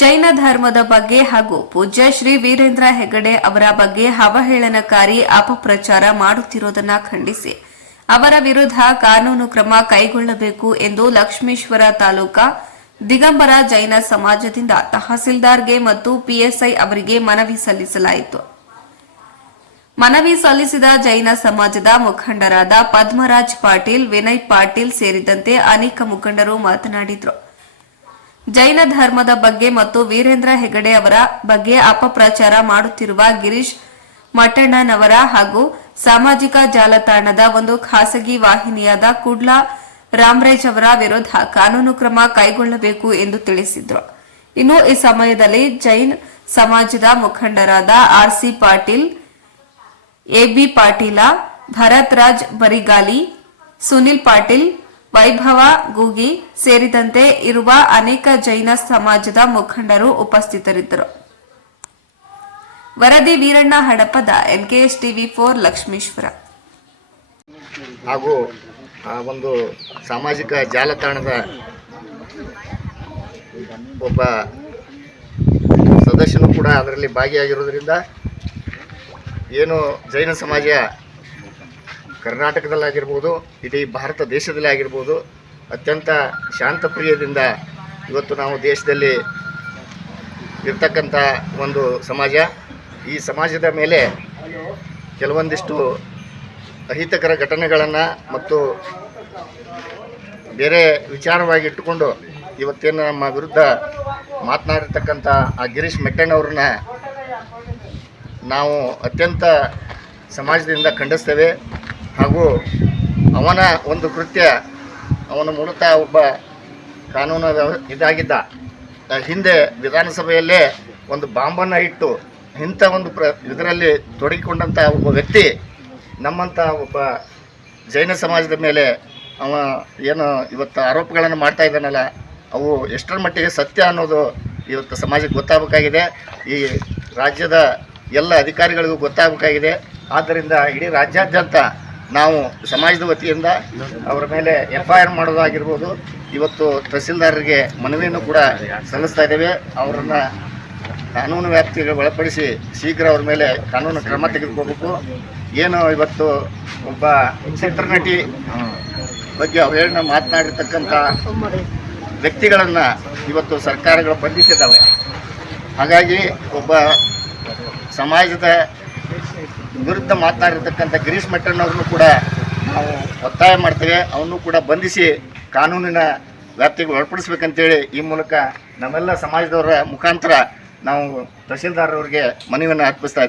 ಜೈನ ಧರ್ಮದ ಬಗ್ಗೆ ಹಾಗೂ ಪೂಜ್ಯ ಶ್ರೀ ವೀರೇಂದ್ರ ಹೆಗಡೆ ಅವರ ಬಗ್ಗೆ ಅವಹೇಳನಕಾರಿ ಅಪಪ್ರಚಾರ ಮಾಡುತ್ತಿರುವುದನ್ನ ಖಂಡಿಸಿ. ಅವರ ವಿರುದ್ಧ ಕಾನೂನು ಕ್ರಮ ಕೈಗೊಳ್ಳಬೇಕು ಎಂದು ಲಕ್ಷ್ಮೀಶ್ವರ ತಾಲೂಕಾ ದಿಗಂಬರ ಜೈನ ಸಮಾಜದಿಂದ ತಹಸೀಲ್ದಾರ್ಗೆ ಮತ್ತು ಪಿಎಸ್ಐ ಅವರಿಗೆ ಮನವಿ ಸಲ್ಲಿಸಲಾಯಿತು. ಮನವಿ ಸಲ್ಲಿಸಿದ ಜೈನ ಸಮಾಜದ ಮುಖಂಡರಾದ ಪದ್ಮರಾಜ್ ಪಾಟೀಲ್, ವಿನಯ್ ಪಾಟೀಲ್ ಸೇರಿದಂತೆ ಅನೇಕ ಮುಖಂಡರು ಮಾತನಾಡಿದರು. ಜೈನ ಧರ್ಮದ ಬಗ್ಗೆ ಮತ್ತು ವೀರೇಂದ್ರ ಹೆಗಡೆ ಅವರ ಬಗ್ಗೆ ಅಪಪ್ರಚಾರ ಮಾಡುತ್ತಿರುವ ಗಿರೀಶ್ ಮಟ್ಟಣ್ಣನವರ ಹಾಗೂ ಸಾಮಾಜಿಕ ಜಾಲತಾಣದ ಒಂದು ಖಾಸಗಿ ವಾಹಿನಿಯಾದ ಕುಡ್ಲಾ ರಾಮರೇಜ್ ಅವರ ವಿರುದ್ಧ ಕಾನೂನು ಕ್ರಮ ಕೈಗೊಳ್ಳಬೇಕು ಎಂದು ತಿಳಿಸಿದರು. ಇನ್ನು ಈ ಸಮಯದಲ್ಲಿ ಜೈನ್ ಸಮಾಜದ ಮುಖಂಡರಾದ R C Patil A B Patil, Bharat Raj Barigali, Sunil Patil Vaibhav Googi ಸೇರಿದಂತೆ ಇರುವ ಅನೇಕ ಜೈನ ಸಮಾಜದ ಮುಖಂಡರು ಉಪಸ್ಥಿತರಿದ್ದರು. ವರದಿ Veeranna Hadapad N K S TV four, Lakshmeshwar. ಹಾಗೂ ಒಂದು ಸಾಮಾಜಿಕ ಜಾಲತಾಣದ ಒಬ್ಬ ಸದಸ್ಯನು ಕೂಡ ಅದರಲ್ಲಿ ಭಾಗಿಯಾಗಿರೋದ್ರಿಂದ ಏನು ಜೈನ ಸಮಾಜ ಕರ್ನಾಟಕದಲ್ಲಾಗಿರ್ಬೋದು, ಇಡೀ ಭಾರತ ದೇಶದಲ್ಲಿ ಆಗಿರ್ಬೋದು ಅತ್ಯಂತ ಶಾಂತಪ್ರಿಯದಿಂದ ಇವತ್ತು ನಾವು ದೇಶದಲ್ಲಿ ಇರ್ತಕ್ಕಂಥ ಒಂದು ಸಮಾಜ. ಈ ಸಮಾಜದ ಮೇಲೆ ಕೆಲವೊಂದಿಷ್ಟು ಅಹಿತಕರ ಘಟನೆಗಳನ್ನು ಮತ್ತು ಬೇರೆ ವಿಚಾರವಾಗಿ ಇಟ್ಟುಕೊಂಡು ಇವತ್ತೇನು ನಮ್ಮ ವಿರುದ್ಧ ಮಾತನಾಡಿರ್ತಕ್ಕಂಥ ಆ ಗಿರೀಶ್ ಮೆಟ್ಟಣ್ಣವ್ರನ್ನ ನಾವು ಅತ್ಯಂತ ಸಮಾಜದಿಂದ ಖಂಡಿಸ್ತೇವೆ. ಹಾಗೂ ಅವನ ಒಂದು ಕೃತ್ಯ, ಅವನು ಮೂಲತಃ ಒಬ್ಬ ಕಾನೂನು ಇದಾಗಿದ್ದ. ಹಿಂದೆ ವಿಧಾನಸಭೆಯಲ್ಲೇ ಒಂದು ಬಾಂಬನ್ನು ಇಟ್ಟು ಇಂಥ ಒಂದು ಪ್ರ, ಇದರಲ್ಲಿ ತೊಡಗಿಕೊಂಡಂಥ ಒಬ್ಬ ವ್ಯಕ್ತಿ, ನಮ್ಮಂಥ ಒಬ್ಬ ಜೈನ ಸಮಾಜದ ಮೇಲೆ ಅವ ಏನು ಇವತ್ತು ಆರೋಪಗಳನ್ನು ಮಾಡ್ತಾ ಇದ್ದಾನಲ್ಲ, ಅವು ಎಷ್ಟರ ಮಟ್ಟಿಗೆ ಸತ್ಯ ಅನ್ನೋದು ಇವತ್ತು ಸಮಾಜಕ್ಕೆ ಗೊತ್ತಾಗಬೇಕಾಗಿದೆ. ಈ ರಾಜ್ಯದ ಎಲ್ಲ ಅಧಿಕಾರಿಗಳಿಗೂ ಗೊತ್ತಾಗಬೇಕಾಗಿದೆ. ಆದ್ದರಿಂದ ಇಡೀ ರಾಜ್ಯಾದ್ಯಂತ ನಾವು ಸಮಾಜದ ವತಿಯಿಂದ ಅವರ ಮೇಲೆ ಎಫ್ ಐ ಆರ್ ಮಾಡೋದಾಗಿರ್ಬೋದು, ಇವತ್ತು ತಹಸೀಲ್ದಾರರಿಗೆ ಮನವಿಯನ್ನು ಕೂಡ ಸಲ್ಲಿಸ್ತಾ ಇದ್ದೇವೆ. ಅವರನ್ನು ಕಾನೂನು ವ್ಯಾಪ್ತಿಗೆ ಒಳಪಡಿಸಿ ಶೀಘ್ರ ಅವ್ರ ಮೇಲೆ ಕಾನೂನು ಕ್ರಮ ತೆಗೆದುಕೋಬೇಕು. ಏನು ಇವತ್ತು ಒಬ್ಬ ಚಿತ್ರನಟಿ ಬಗ್ಗೆ ಅವಹೇಳನ ಮಾತನಾಡಿರ್ತಕ್ಕಂಥ ವ್ಯಕ್ತಿಗಳನ್ನು ಇವತ್ತು ಸರ್ಕಾರಗಳು ಬಂಧಿಸಿದ್ದಾವೆ. ಹಾಗಾಗಿ ಒಬ್ಬ ಸಮಾಜದ ವಿರುದ್ಧ ಮಾತನಾಡಿರ್ತಕ್ಕಂಥ ಗಿರೀಶ್ ಮಟ್ಟಣ್ಣವ್ರನ್ನೂ ಕೂಡ ನಾವು ಒತ್ತಾಯ ಮಾಡ್ತೇವೆ. ಅವನು ಕೂಡ ಬಂಧಿಸಿ ಕಾನೂನಿನ ವ್ಯಾಪ್ತಿಗೆ ಒಳಪಡಿಸ್ಬೇಕಂತೇಳಿ ಈ ಮೂಲಕ ನಮ್ಮೆಲ್ಲ ಸಮಾಜದವರ ಮುಖಾಂತರ ನಾವು ತಹಸೀಲ್ದಾರ್ ಅವರಿಗೆ ಮನವಿಯನ್ನು ಅರ್ಪಿಸ್ತಾ